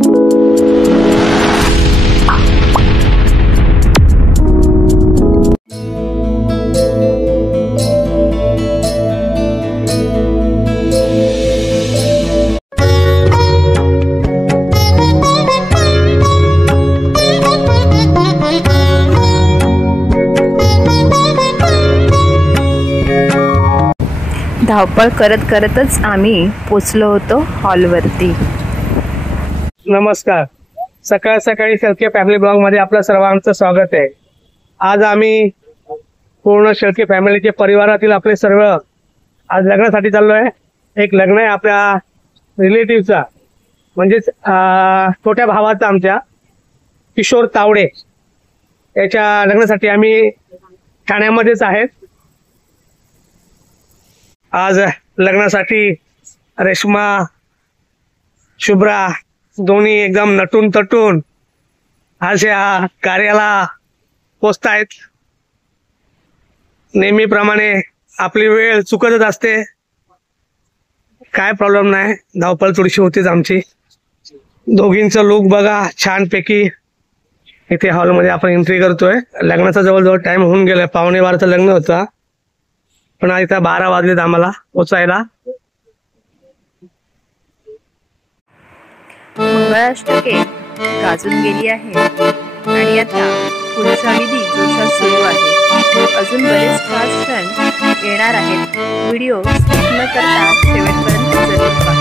धावपळ करत करतच आम्ही पोचलो होतो हॉलवरती। नमस्कार, सकाळ सकाळी शेळके फॅमिली ब्लॉग मध्ये आपलं सर्वांचं स्वागत आहे। आज आम्ही पूर्ण शेळके फॅमिलीचे परिवारातील आपले सर्व आज लग्नासाठी चाललोय। एक लग्न आहे आपल्या रिलेटिव्हचा, म्हणजेच छोट्या भावाचा आमच्या किशोर तावडे याच्या लग्नासाठी आम्ही ठाण्यामध्येच आहेत। आज लग्नासाठी रेश्मा शुभ्रा दोन्ही एकदम नटून तटून अशा कार्याला पोचतायत। नेहमीप्रमाणे आपली वेळ चुकतच असते, काय प्रॉब्लेम नाही, धावपळ थोडीशी होतीच आमची। दोघींचं लुक बघा छानपैकी। इथे हॉलमध्ये आपण एंट्री करतोय। लग्नाचा जवळजवळ टाइम होऊन गेलाय, 11:15चं लग्न होतं, पण आता 12 वाजलेत आम्हाला पोचायला। मंगळाष्टके गाजून गेली आहे आणि आता पुढचा विधी जोशात सुरू आहे। अजून बरेच खास क्षण येणार आहेत। व्हिडिओ स्किप न करता शेवटपर्यंत जरूर पहा।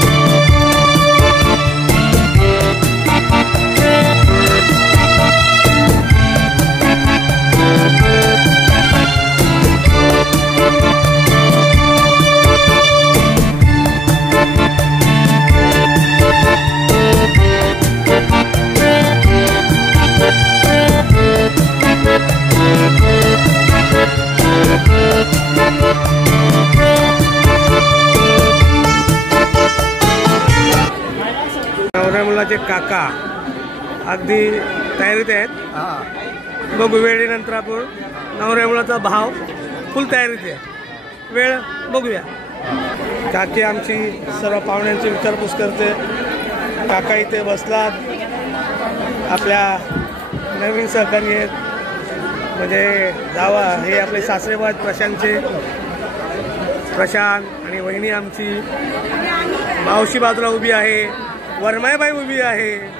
नवऱ्या मुलाचे काका अगदी तयारीत आहेत। बघू वेळेनंतर आपण नवऱ्या मुलाचा भाव फुल तयारीत आहे, वेळ बघूया। काकी आमची सर्व पाहुण्यांची विचारपूस करते। काका इथे बसलात, आपल्या नवीन सहकारी आहेत, म्हणजे जावा हे आपले सासरेबा आहेत प्रशांतचे, प्रशांत आणि वहिनी आमची। मावशी बाजूला उभी आहे, वर्माईबाई उभी आहे।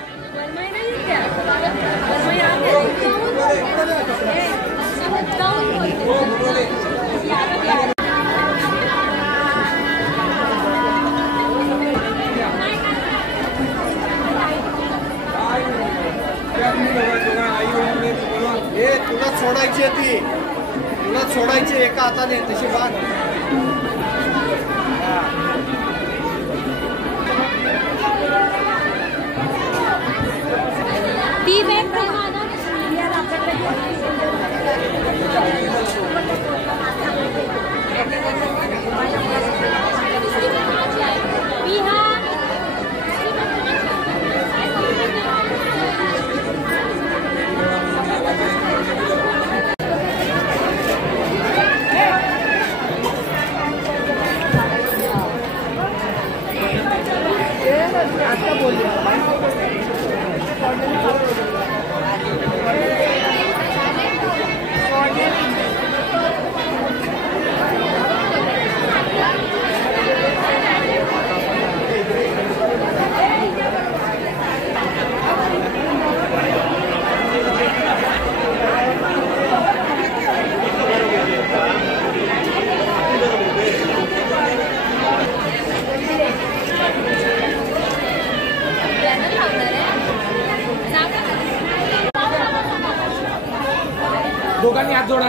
तुला सोडायची ती, तुला सोडायची एका हाताने तशी बाग। ती बॅग दोघांनी हात जोडा।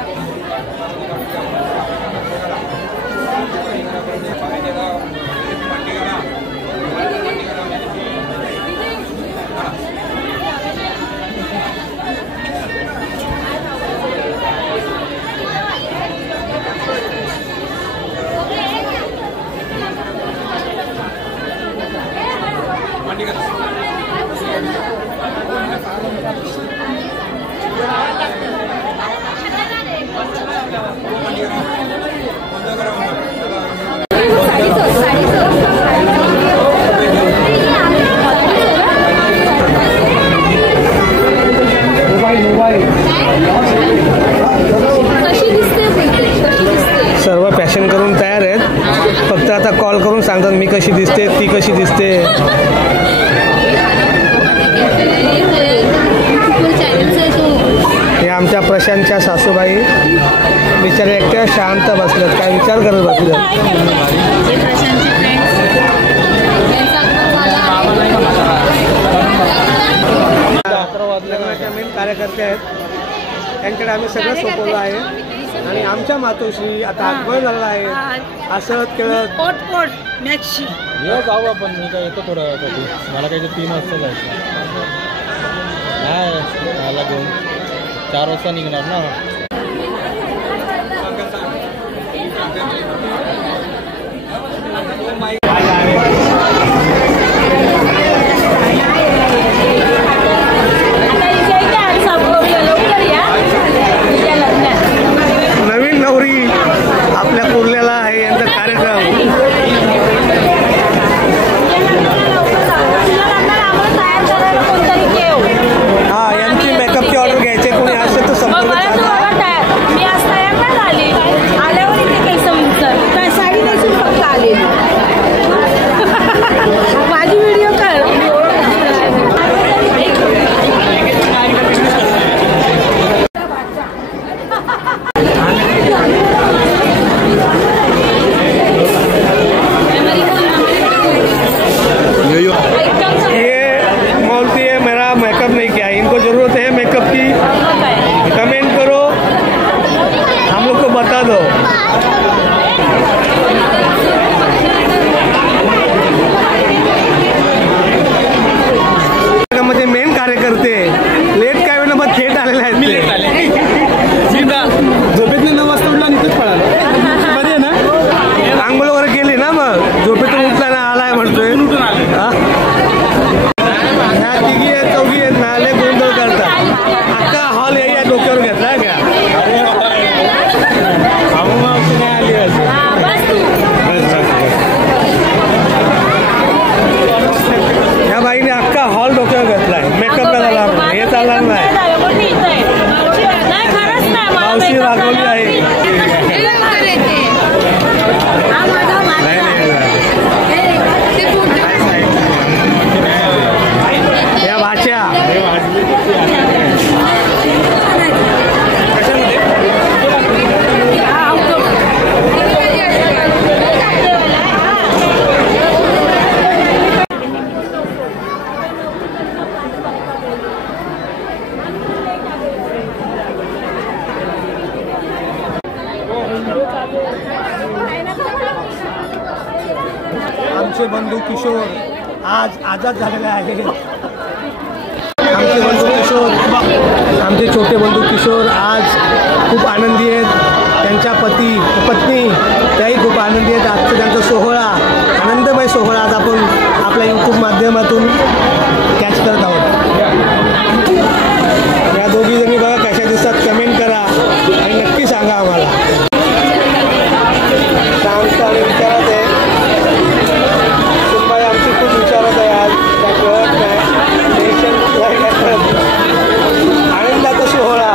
कशी दिसते, ती कशी दिसते. हे आमच्या प्रशांतच्या सासूबाई बिचारे एकट्या शांत बसल्यात, काय विचार करत बसल्यात. लग्नाच्या मेन कार्यकर्ते आहेत, त्यांच्याकडे आम्ही सगळं सोपवलं आहे. आणि आमच्या मातोश्री आता आगमन झालेला आहे. हसत खेळत जाऊ आपण. मी काय येतो थोडं वेळासाठी, मला काही 3 वाजता जायचं. नाही मला घेऊन 4 वाजता निघणार ना. नवीन नवरी आपल्या कुर्ल्याला आहे यांचा कार्यक्रम. हा, यांची मेकअपची ऑर्डर घ्यायची कोणी असेल तर संपर्क साधा. मी आज तयार नाही झाली, आल्यावर इथे काही समजतं काय साडी नेसून फक्त आली. माझी व्हिडिओ कर. कमेंट करो, हम लोग को बता दो. म्हणजे मेन कार्यकर्ते लेट काय वेळ मग थेट आलेले आहेत. झोपेतून 9 वाजता उठला आणि इथेच पळाला. बरे ना, आंघोळ वगैरे केली ना, मग झोपेतून उठला ना, आलाय म्हणतोय. तिघी आहेत, चौघी आहेत ना, लय गोंधळ करतात. अख्खा हॉल या डोक्यावर घेतलाय का. या बाईने अख्खा हॉल डोक्यावर घेतलाय. मेकअपला झाला हे चालणार नाही. मावशी रागवली आहे. या भाषा आमचे बंधू किशोर आज आजाद झालेले आहेत. आमचे बंधू किशोर, आमचे छोटे बंधू किशोर आज खूप आनंदी आहेत. त्यांच्या पत्नी त्याही खूप आनंदी आहेत. आजचा त्यांचा सोहळा, आनंदमय सोहळा आज आपण आपल्या यूट्यूब माध्यमातून कॅच करत आहोत. या दोघी जणी बघा कशा दिसतात, कमेंट करा आणि नक्की सांगा आम्हाला. शांत आणि विचारात आहे. सुनबाई आमची खूप विचारत आहे आज, त्या कळत नाही. टेन्शन आनंदाचा सोहळा.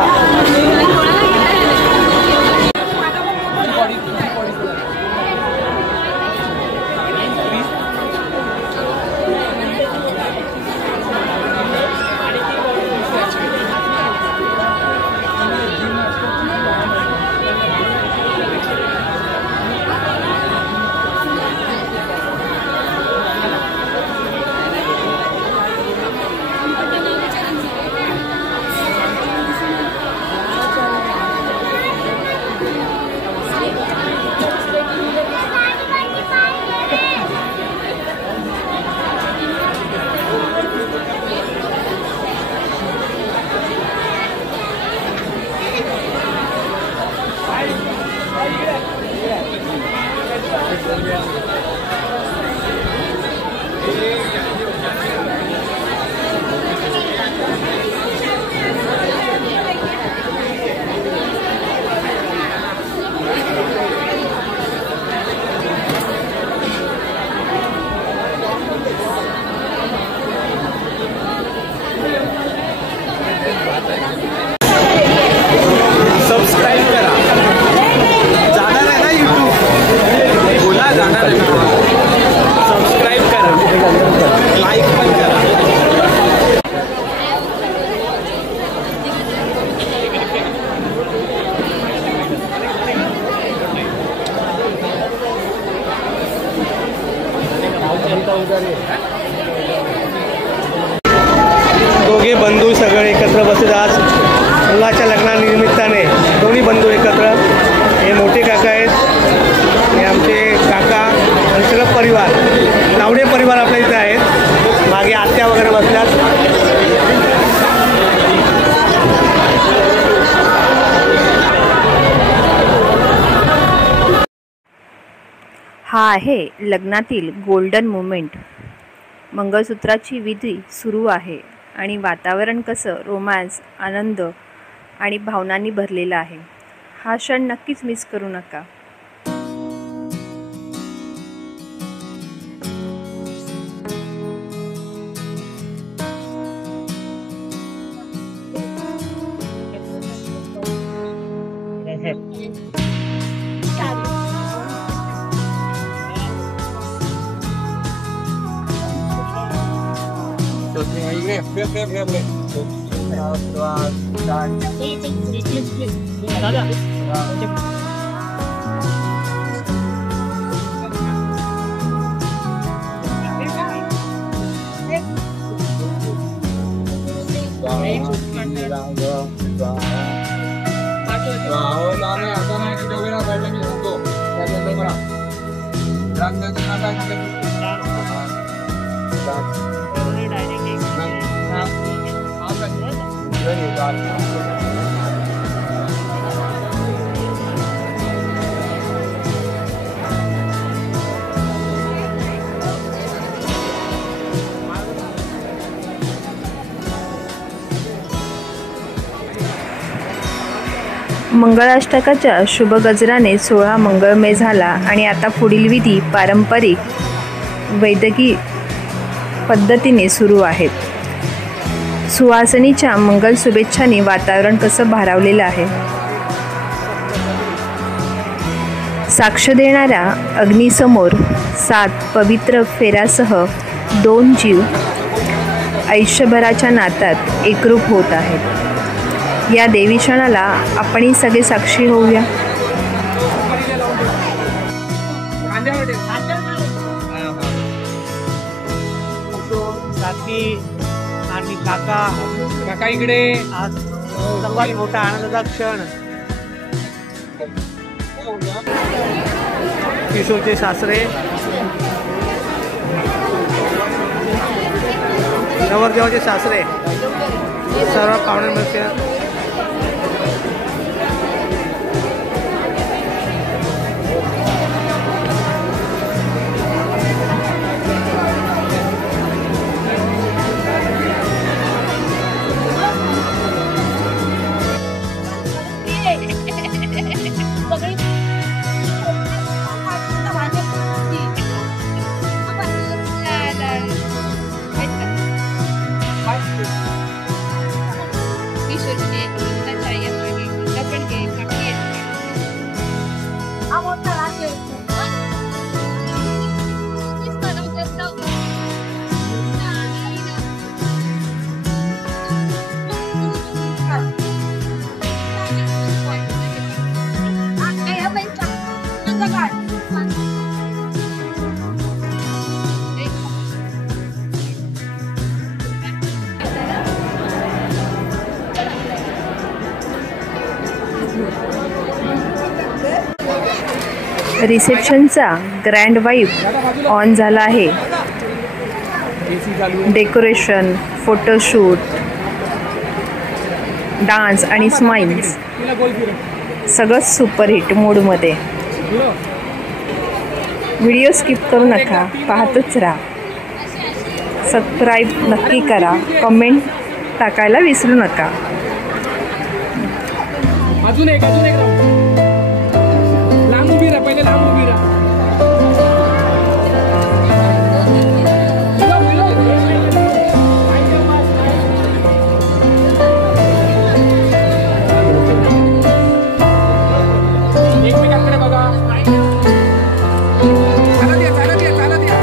दोघे बंधू सगळे एकत्र बसले आज मुलाच्या लग्नानिमित्ताने. दोन्ही बंधू एकत्र. हे मोठे काका आहेत, हे आमचे काका आणि सगळं परिवार, लावडे परिवार आपल्या इथे आहेत. मागे आत्या वगैरे बसल्यात. हा आहे लग्नातील गोल्डन मोमेंट. मंगळसूत्राची विधी सुरू आहे आणि वातावरण कसं रोमॅन्स, आनंद आणि भावनांनी भरलेलं आहे. हा क्षण नक्कीच मिस करू नका. मंगळाष्टकाच्या शुभ गजराने सोहळा मंगळमय झाला आणि आता पुढील विधी पारंपरिक वैदिकी पद्धतीने सुरू आहेत. सुवासिनीच्या मंगल शुभेच्छांनी वातावरण कसं भारावलेलं आहे. साक्ष देणाऱ्या अग्नीसमोर 7 पवित्र फेऱ्यासह 2 जीव आयुष्यभराच्या नात्यात एकरूप होत आहेत. या देवी क्षणाला आपणही सगळे साक्षी होऊया. आणि काका इकडे आज सर्वात मोठा आनंदाचा क्षण. किशोरचे सासरे, नवरदेवाचे सासरे, सर्व पाहुण्यांमध्ये रिसेप्शनचा ग्रँड वाइब ऑन झाला आहे. डेकोरेशन, फोटोशूट, डान्स आणि स्माइल्स सगळंच सुपरहिट मूडमध्ये. व्हिडिओ स्किप करू नका, पाहतच राहा. सबस्क्राईब नक्की करा, कमेंट टाकायला विसरू नका. अजून एक लांब उभी राहा, पहिले लांब उभी राहा. एकमेकांकडे बघा. चालत या.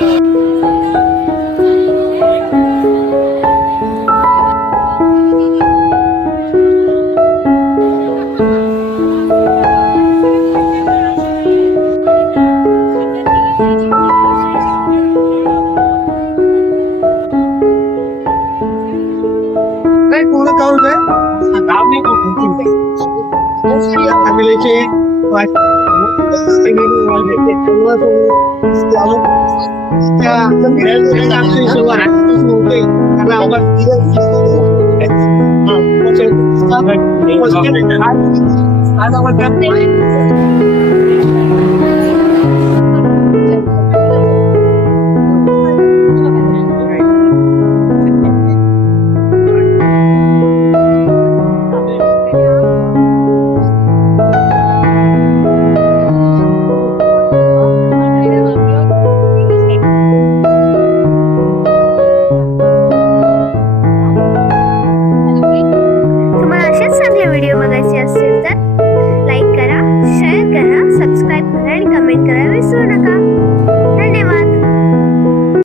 काय पूर्ण गाव आहे गाव नाही फॅमिलीचे